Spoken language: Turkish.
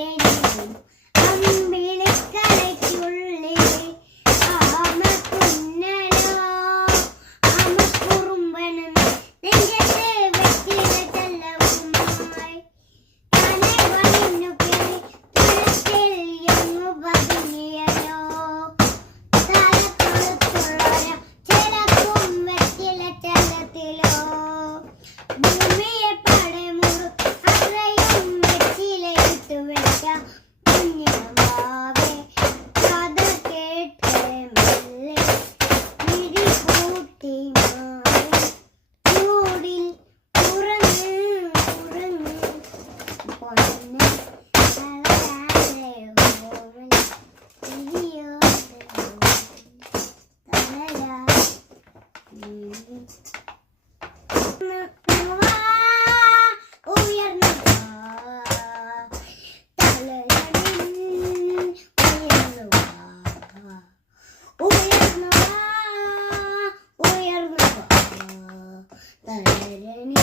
Değilim. Uyarına bak, uyarına bak. Derlerini